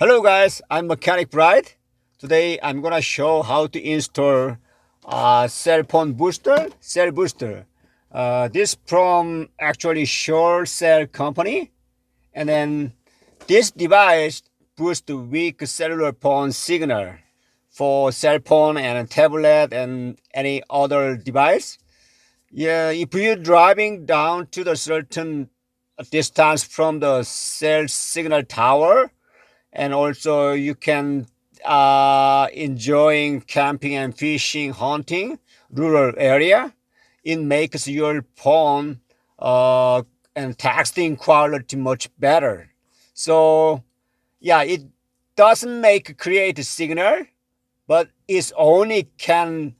Hello guys, I'm Mechanic Bright. Today I'm gonna show how to install Cellphone Booster, Cell Booster. This from actually Shore Cell company, and then this device boosts the weak cellular phone signal for cell phone and tablet and any other device. Yeah, if you're driving down to the certain distance from the cell signal tower, and also you can enjoying camping and fishing, hunting, rural area. It makes your phone and texting quality much better. So yeah, it doesn't create a signal, but it only can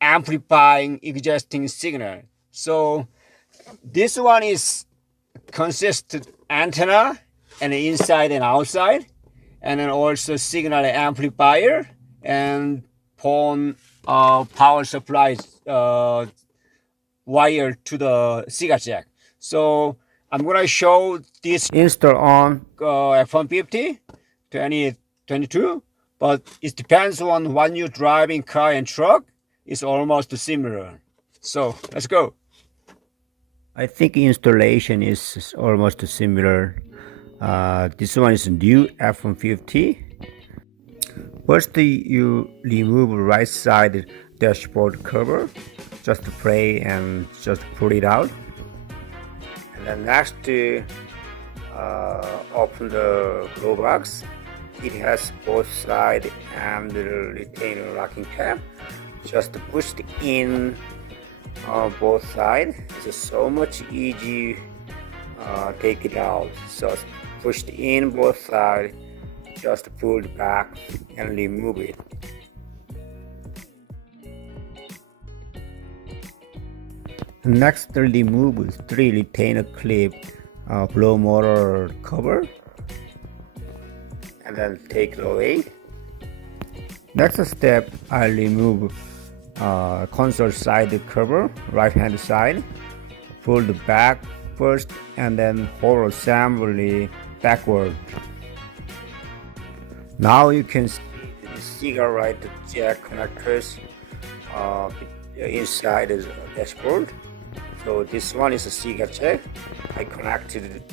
amplifying existing signal. So this one is consist antenna and inside and outside, and then also signal amplifier and phone power supply wire to the SIGA jack. So I'm gonna show this install on F-150 2022, but it depends on when you're driving car and truck. It's almost similar. So let's go. I think installation is almost similar. This one is new F-150. First, you remove right side dashboard cover, just play and just pull it out. And then next, open the glove box. It has both side and the retainer locking tab. Just push it in both sides. It's so much easy. Take it out. So pushed in both sides, just pull it back and remove it. Next, remove 3 retainer clip blow motor cover and then take it away. Next step, I remove console side cover, right hand side. Pull the back first and then horizontally backward. Now you can see the cigarette jack connectors inside the dashboard. So this one is a cigarette jack. I connected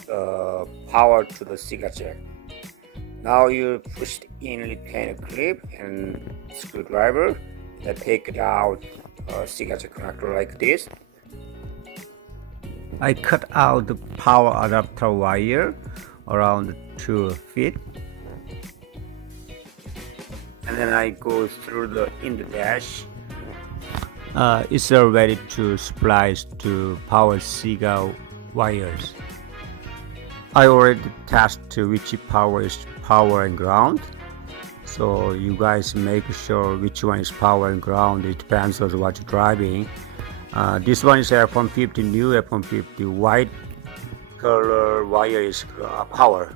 power to the cigarette jack. Now you push in retainer clip and screwdriver and take it out cigarette jack connector like this. I cut out the power adapter wire around 2 feet, and then I go through in the dash. It's ready to splice to power signal wires. I already tested which power is power and ground, so you guys make sure which one is power and ground. It depends on what you're driving. This one is F-150, new F-150. White color wire is power,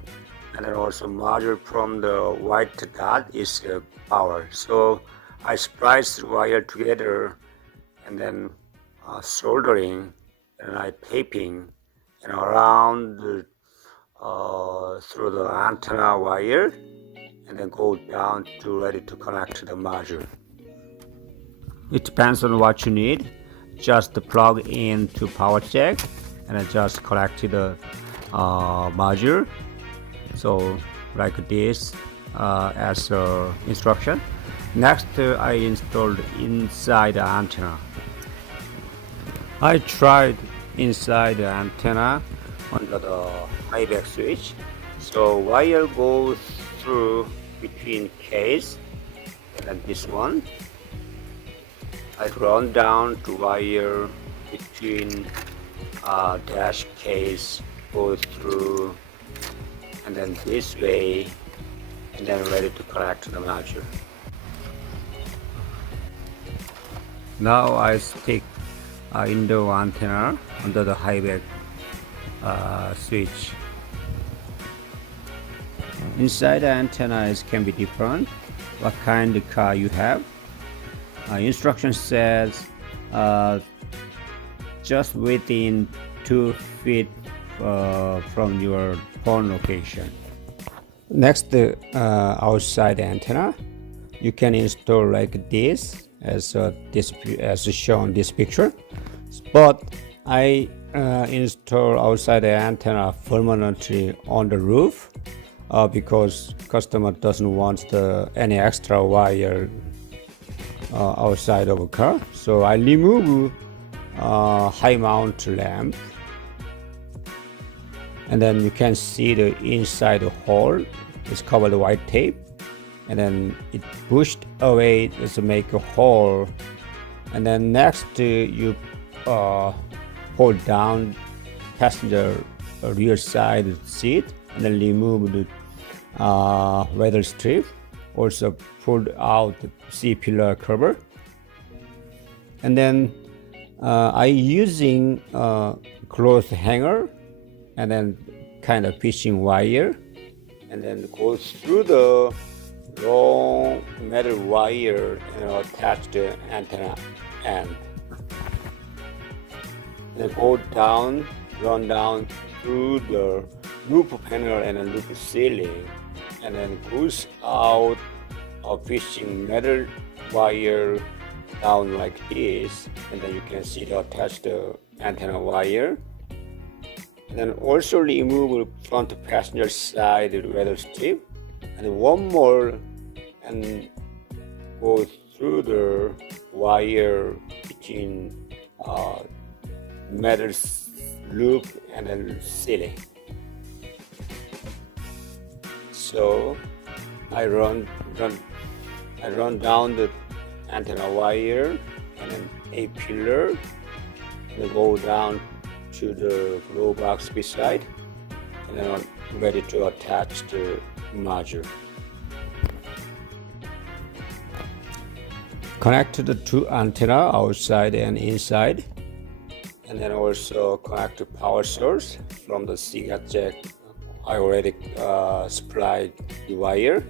and then also module from the white dot is power. So I splice the wire together and then soldering, and I taping and around through the antenna wire, and then go down to ready to connect to the module. It depends on what you need. Just plug into power jack and then just connect to the module. So like this as instruction. Next, I installed inside the antenna. I tried inside the antenna under the high back switch. So wire goes through between case and this one. I run down to wire between dash case, go through, and then this way, and then ready to connect to the module. Now I stick indoor antenna under the high back switch. Inside the antenna can be different. What kind of car you have? Instruction says just within 2 feet from your phone location. Next, outside antenna, you can install like this as shown in this picture. But I install outside antenna permanently on the roof because customer doesn't want any extra wire outside of a car. So I remove high mount lamp, and then you can see the inside the hole is covered with white tape, and then it pushed away to make a hole. And then next you pull down passenger rear side seat and then remove the weather strip. Also pulled out the C-pillar cover, and then I using cloth hanger and then kind of fishing wire, and then go through the long metal wire and attach the antenna end, and then go down, run down through the roof panel and the roof ceiling, and then goes out a fishing metal wire down like this, and then you can see the attached antenna wire. And then also remove front passenger side weather strip, and one more, and go through the wire between metal loop and then ceiling. So I run down the antenna wire and then a pillar, and go down to the glue box beside, and then I'm ready to attach the module. Connect the two antenna outside and inside, and then also connect the power source from the signal jack. I already supplied the wire,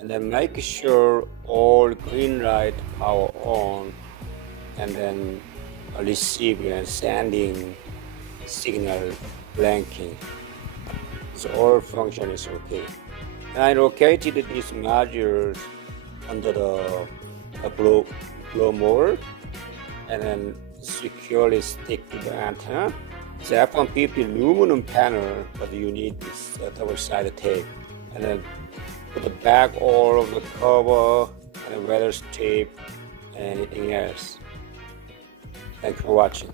and then make sure all green light power on, and then receiving and sending signal blanking. So all function is okay. And I located these modules under the blow mold, and then securely stick to the antenna. It's F150 aluminum panel, but you need this double-sided tape. And then put the back all of the cover and the weather tape and anything else. Thanks for watching.